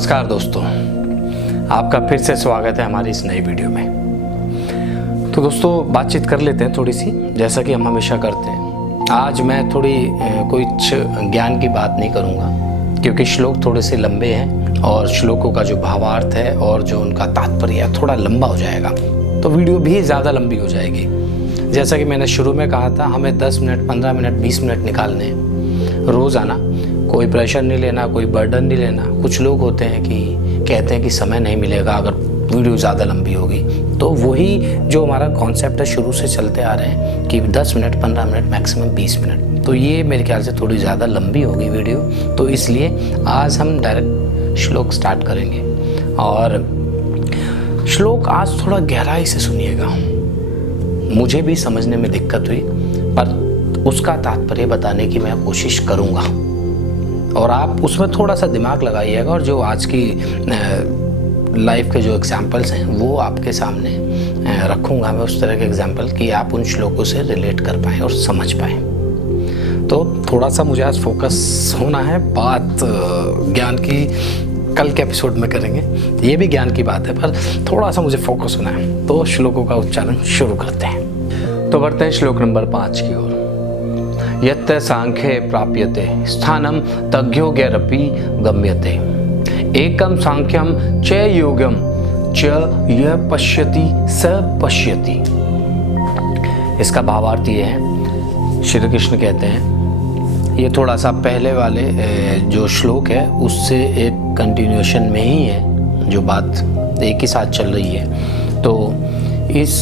नमस्कार दोस्तों, आपका फिर से स्वागत है हमारी इस नई वीडियो में। तो दोस्तों बातचीत कर लेते हैं थोड़ी सी, जैसा कि हम हमेशा करते हैं। आज मैं थोड़ी कुछ ज्ञान की बात नहीं करूँगा क्योंकि श्लोक थोड़े से लंबे हैं और श्लोकों का जो भावार्थ है और जो उनका तात्पर्य है थोड़ा लंबा हो जाएगा, तो वीडियो भी ज़्यादा लंबी हो जाएगी। जैसा कि मैंने शुरू में कहा था, हमें 10 मिनट 15 मिनट 20 मिनट निकालने हैं रोज़ाना। कोई प्रेशर नहीं लेना, कोई बर्डन नहीं लेना। कुछ लोग होते हैं कि कहते हैं कि समय नहीं मिलेगा अगर वीडियो ज़्यादा लंबी होगी, तो वही जो हमारा कॉन्सेप्ट है शुरू से चलते आ रहे हैं कि 10 मिनट 15 मिनट मैक्सिमम 20 मिनट, तो ये मेरे ख्याल से थोड़ी ज़्यादा लंबी होगी वीडियो। तो इसलिए आज हम डायरेक्ट श्लोक स्टार्ट करेंगे और श्लोक आज थोड़ा गहराई से सुनिएगा। मुझे भी समझने में दिक्कत हुई, पर उसका तात्पर्य बताने की मैं कोशिश करूँगा और आप उसमें थोड़ा सा दिमाग लगाइएगा। और जो आज की लाइफ के जो एग्जाम्पल्स हैं वो आपके सामने रखूँगा मैं, उस तरह के एग्जाम्पल कि आप उन श्लोकों से रिलेट कर पाएँ और समझ पाएँ। तो थोड़ा सा मुझे आज फोकस होना है। बात ज्ञान की कल के एपिसोड में करेंगे, ये भी ज्ञान की बात है, पर थोड़ा सा मुझे फोकस होना है। तो श्लोकों का उच्चारण शुरू करते हैं। तो बढ़ते हैं श्लोक नंबर 5 की ओर। यत् सांख्ये प्राप्यते स्थानं तज्ञोऽज्ञरपि गम्यते एकं सांख्यं च योगं च यः पश्यति स पश्यति। इसका भावार्थ ये है, श्री कृष्ण कहते हैं, ये थोड़ा सा पहले वाले जो श्लोक है उससे एक कंटिन्यूएशन में ही है, जो बात एक ही साथ चल रही है। तो इस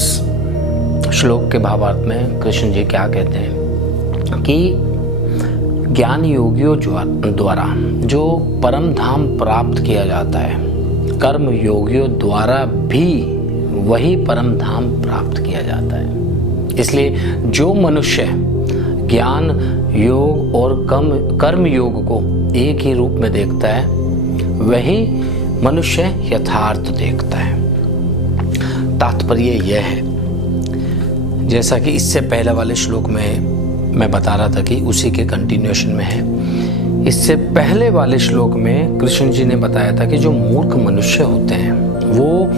श्लोक के भावार्थ में कृष्ण जी क्या कहते हैं कि ज्ञान योगियों द्वारा जो परम धाम प्राप्त किया जाता है, कर्म योगियों द्वारा भी वही परम धाम प्राप्त किया जाता है। इसलिए जो मनुष्य ज्ञान योग और कर्म योग को एक ही रूप में देखता है, वही मनुष्य यथार्थ देखता है। तात्पर्य यह है, जैसा कि इससे पहले वाले श्लोक में मैं बता रहा था कि उसी के कंटिन्यूएशन में है। इससे पहले वाले श्लोक में कृष्ण जी ने बताया था कि जो मूर्ख मनुष्य होते हैं वो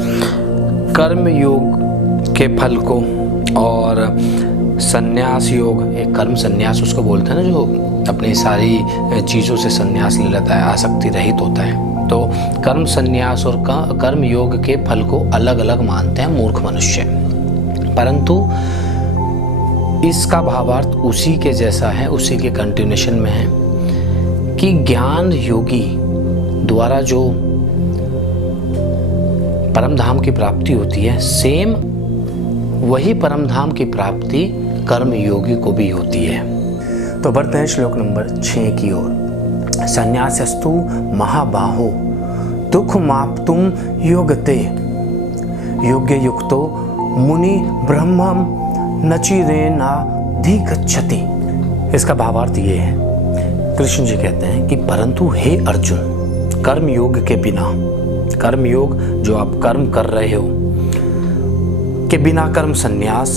कर्म योग के फल को और संन्यास योग, एक कर्म संन्यास उसको बोलते हैं ना, जो अपनी सारी चीज़ों से संन्यास ले लेता है, आसक्ति रहित होता है। तो कर्म संन्यास और कर्म योग के फल को अलग अलग मानते हैं मूर्ख मनुष्य। परंतु इसका भावार्थ उसी के जैसा है, उसी के कंटिन्यूएशन में है कि ज्ञान योगी द्वारा जो परम धाम की प्राप्ति होती है, सेम वही परम धाम की प्राप्ति कर्म योगी को भी होती है। तो बढ़ते हैं श्लोक नंबर 6 की ओर। संन्यासस्तु महाबाहो दुख माप्तुम योगते योग्य युक्तो मुनि ब्रह्मम नचिरेणाधिगच्छति। इसका भावार्थ ये है, कृष्ण जी कहते हैं कि परंतु हे अर्जुन, कर्म योग के बिना, कर्म योग जो आप कर्म कर रहे हो के बिना कर्म संन्यास,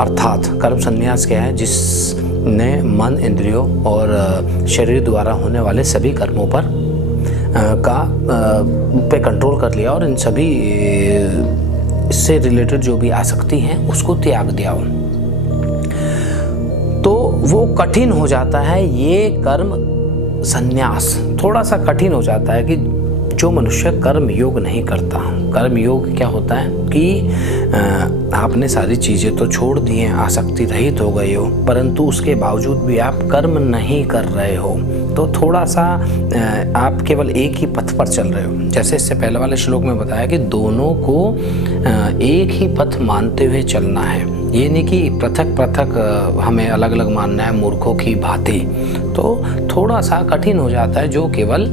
अर्थात कर्म संन्यास क्या है, जिसने मन इंद्रियों और शरीर द्वारा होने वाले सभी कर्मों पर पे कंट्रोल कर लिया और इन सभी इससे रिलेटेड जो भी आसक्ति है उसको त्याग दिया हो, तो वो कठिन हो जाता है। ये कर्म संन्यास थोड़ा सा कठिन हो जाता है कि जो मनुष्य कर्म योग नहीं करता। कर्म योग क्या होता है कि आपने सारी चीज़ें तो छोड़ दी हैं, आसक्ति रहित हो गए हो, परंतु उसके बावजूद भी आप कर्म नहीं कर रहे हो, तो थोड़ा सा आप केवल एक ही पथ पर चल रहे हो। जैसे इससे पहले वाले श्लोक में बताया कि दोनों को एक ही पथ मानते हुए चलना है, ये नहीं कि पृथक पृथक हमें अलग अलग मानना है मूर्खों की भांति। तो थोड़ा सा कठिन हो जाता है जो केवल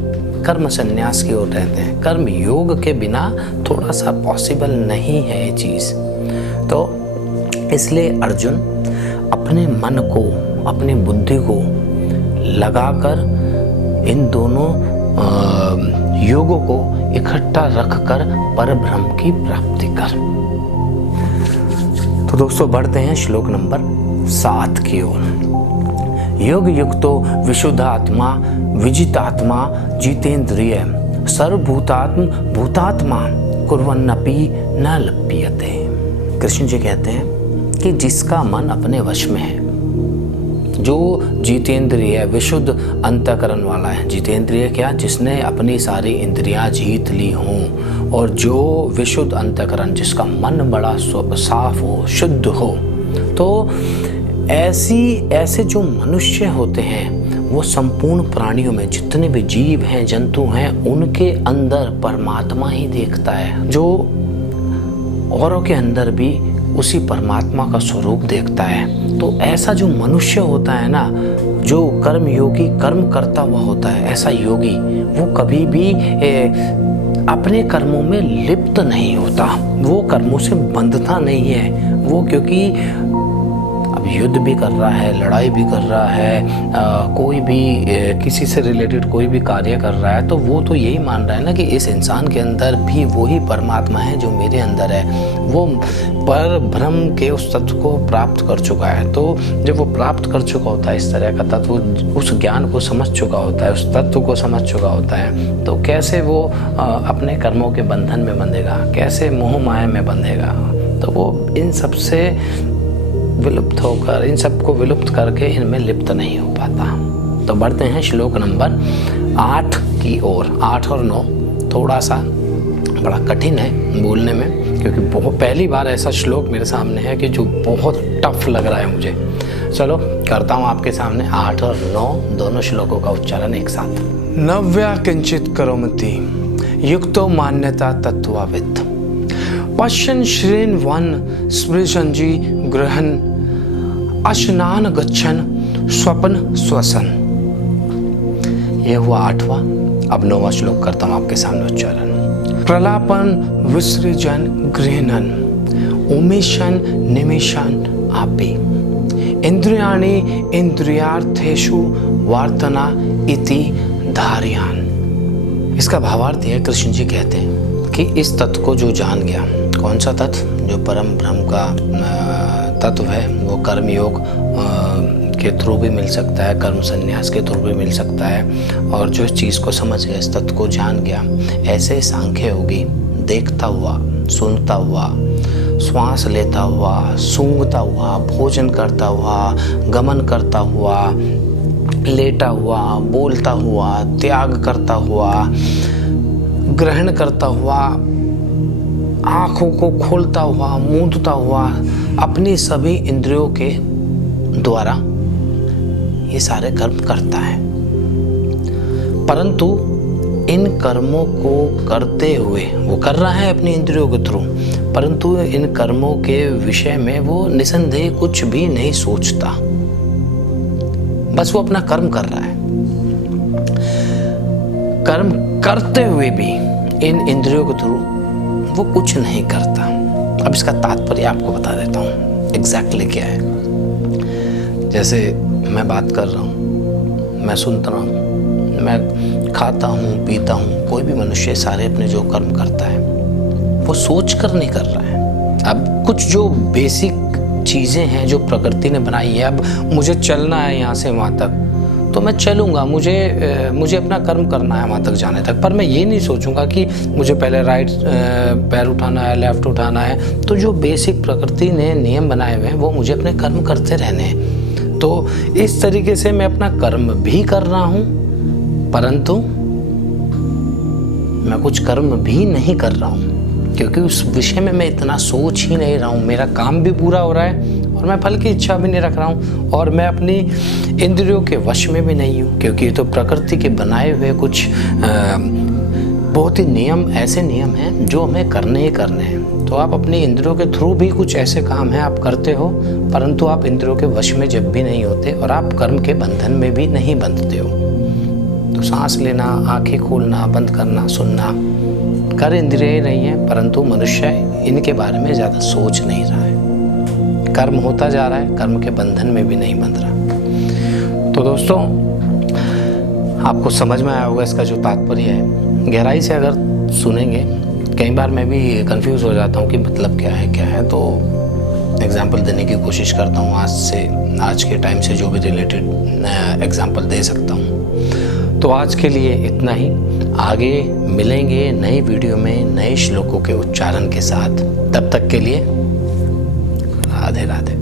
कर्म संन्यास की ओर रहते हैं। कर्म योग के बिना थोड़ा सा पॉसिबल नहीं है ये चीज़। तो इसलिए अर्जुन अपने मन को, अपनी बुद्धि को लगाकर इन दोनों योगों को इकट्ठा रखकर परब्रह्म की प्राप्ति कर। तो दोस्तों बढ़ते हैं श्लोक नंबर 7 की ओर। योग युक्तो विशुद्धात्मा विजितात्मा जितेंद्रिय सर्वभूतात्म भूतात्मा कुर्वन्नपि न लप्यते। कृष्ण जी कहते हैं कि जिसका मन अपने वश में है, जो जितेंद्रिय है, विशुद्ध अंतःकरण वाला है। जितेंद्रिय क्या? जिसने अपनी सारी इंद्रियां जीत ली हों, और जो विशुद्ध अंतःकरण, जिसका मन बड़ा साफ हो, शुद्ध हो। तो ऐसे जो मनुष्य होते हैं वो संपूर्ण प्राणियों में जितने भी जीव हैं, जंतु हैं, उनके अंदर परमात्मा ही देखता है, जो औरों के अंदर भी उसी परमात्मा का स्वरूप देखता है। तो ऐसा जो मनुष्य होता है ना, जो कर्म योगी, कर्म करता हुआ होता है, ऐसा योगी वो कभी भी अपने कर्मों में लिप्त नहीं होता, वो कर्मों से बंधता नहीं है। वो क्योंकि अब युद्ध भी कर रहा है, लड़ाई भी कर रहा है, कोई भी किसी से रिलेटेड कोई भी कार्य कर रहा है, तो वो तो यही मान रहा है ना कि इस इंसान के अंदर भी वही परमात्मा है जो मेरे अंदर है। वो पर ब्रह्म के उस तत्व को प्राप्त कर चुका है। तो जब वो प्राप्त कर चुका होता है इस तरह का तत्व, उस ज्ञान को समझ चुका होता है, उस तत्व को समझ चुका होता है, तो कैसे वो अपने कर्मों के बंधन में बंधेगा, कैसे मोह माया में बंधेगा। तो वो इन सब से विलुप्त होकर, इन सबको विलुप्त करके इनमें लिप्त नहीं हो पाता। तो बढ़ते हैं श्लोक नंबर 8 की ओर। 8 और 9 थोड़ा सा बड़ा कठिन है बोलने में, क्योंकि बहुत पहली बार ऐसा श्लोक मेरे सामने है कि जो बहुत टफ लग रहा है मुझे। चलो करता हूँ आपके सामने 8 और 9 दोनों श्लोकों का उच्चारण एक साथ। नव्या किंचित करोमति युक्तो मान्यता तत्वावित् पश्यन् श्रेण वन स्पृशंजी ग्रहण अशनान गच्छन स्वपन स्वसन। यह हुआ 8वां। अब 9वां श्लोक करता हूँ आपके सामने उच्चारण। प्रलापन विसृजन गृहणन उमेशन निमेशन आपे इंद्रियाणि इंद्रियार्थेषु वार्तना इति धारयान। इसका भावार्थ है, कृष्ण जी कहते हैं कि इस तत्व को जो जान गया, कौन सा तत्व? जो परम ब्रह्म का तत्व है, वो कर्म योग के थ्रू भी मिल सकता है, कर्म संन्यास के थ्रू भी मिल सकता है। और जो इस चीज़ को समझ गया, इस तत्व को जान गया, ऐसे सांख्य योगी देखता हुआ, सुनता हुआ, श्वास लेता हुआ, सूंघता हुआ, भोजन करता हुआ, गमन करता हुआ, लेटा हुआ, बोलता हुआ, त्याग करता हुआ, ग्रहण करता हुआ, आँखों को खोलता हुआ, मूंदता हुआ, अपनी सभी इंद्रियों के द्वारा ये सारे कर्म करता है। परंतु इन कर्मों को करते हुए वो कर रहा है अपनी इंद्रियों के थ्रू, परंतु इन कर्मों के विषय में वो निसंदेह कुछ भी नहीं सोचता, बस वो अपना कर्म कर रहा है। कर्म करते हुए भी इन इंद्रियों के थ्रू वो कुछ नहीं करता। अब इसका तात्पर्य आपको बता देता हूँ एग्जैक्टली क्या है। जैसे मैं बात कर रहा हूँ, मैं सुनता रहा हूँ, मैं खाता हूँ, पीता हूँ, कोई भी मनुष्य सारे अपने जो कर्म करता है वो सोच कर नहीं कर रहा है। अब कुछ जो बेसिक चीज़ें हैं जो प्रकृति ने बनाई है, अब मुझे चलना है यहाँ से वहाँ तक तो मैं चलूँगा, मुझे अपना कर्म करना है वहाँ तक जाने तक, पर मैं ये नहीं सोचूंगा कि मुझे पहले राइट पैर उठाना है, लेफ्ट उठाना है। तो जो बेसिक प्रकृति ने नियम बनाए हुए हैं वो मुझे अपने कर्म करते रहने हैं। तो इस तरीके से मैं अपना कर्म भी कर रहा हूँ, परंतु मैं कुछ कर्म भी नहीं कर रहा हूँ, क्योंकि उस विषय में मैं इतना सोच ही नहीं रहा हूँ। मेरा काम भी पूरा हो रहा है और मैं फल की इच्छा भी नहीं रख रहा हूँ, और मैं अपनी इंद्रियों के वश में भी नहीं हूँ, क्योंकि ये तो प्रकृति के बनाए हुए कुछ बहुत ही नियम, ऐसे नियम हैं जो हमें करने ही करने हैं। तो आप अपनी इंद्रियों के थ्रू भी कुछ ऐसे काम हैं आप करते हो, परंतु आप इंद्रियों के वश में जब भी नहीं होते और आप कर्म के बंधन में भी नहीं बंधते हो। तो सांस लेना, आंखें खोलना, बंद करना, सुनना, कर इंद्रियां ही नहीं है, परंतु मनुष्य इनके बारे में ज़्यादा सोच नहीं रहा है। कर्म होता जा रहा है, कर्म के बंधन में भी नहीं बंध रहा। तो दोस्तों, आपको समझ में आया होगा इसका जो तात्पर्य है। गहराई से अगर सुनेंगे, कई बार मैं भी कंफ्यूज हो जाता हूँ कि मतलब क्या है। तो एग्जाम्पल देने की कोशिश करता हूँ, आज के टाइम से जो भी रिलेटेड एग्जाम्पल दे सकता हूँ। तो आज के लिए इतना ही। आगे मिलेंगे नई वीडियो में नए श्लोकों के उच्चारण के साथ। तब तक के लिए राधे राधे।